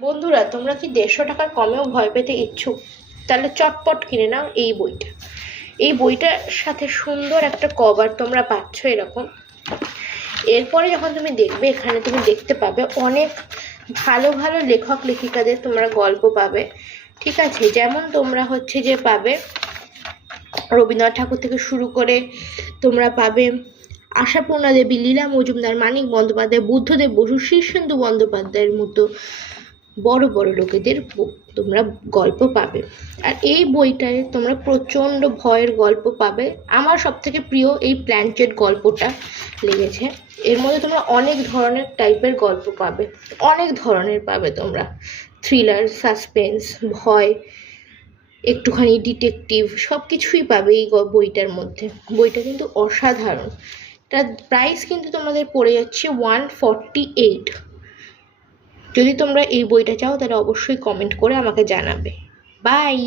বন্ধুরা, তোমরা কি 150 টাকার কমেও ভয় পেতে ইচ্ছুক? তাহলে চটপট কিনে নাও এই বইটা। এই বইটার সাথে সুন্দর একটা কভার তোমরা পাচ্ছ এরকম। এরপরে যখন তুমি দেখবে, এখানে তুমি দেখতে পাবে অনেক ভালো ভালো লেখক লেখিকাদের তোমরা গল্প পাবে। ঠিক আছে, যেমন তোমরা হচ্ছে যে পাবে রবীন্দ্রনাথ ঠাকুর থেকে শুরু করে তোমরা পাবে আশাপূর্ণা দেবী, লীলা মজুমদার, মানিক বন্দ্যোপাধ্যায়, বুদ্ধদেব বসু, শীর্ষেন্দু বন্দ্যোপাধ্যায়ের মতো বড় বড় লোকেদের তোমরা গল্প পাবে। আর এই বইটায় তোমরা প্রচণ্ড ভয়ের গল্প পাবে। আমার সব থেকে প্রিয় এই প্ল্যানচেট গল্পটা লেগেছে। এর মধ্যে তোমরা অনেক ধরনের টাইপের গল্প পাবে, অনেক ধরনের পাবে তোমরা। থ্রিলার, সাসপেন্স, ভয়, একটুখানি ডিটেকটিভ, সব কিছুই পাবে এই বইটার মধ্যে। বইটা কিন্তু অসাধারণ। তার প্রাইস কিন্তু তোমাদের পড়ে যাচ্ছে 148। যদি তোমরা এই বইটা চাও তাহলে অবশ্যই কমেন্ট করে আমাকে জানাবে। বাই।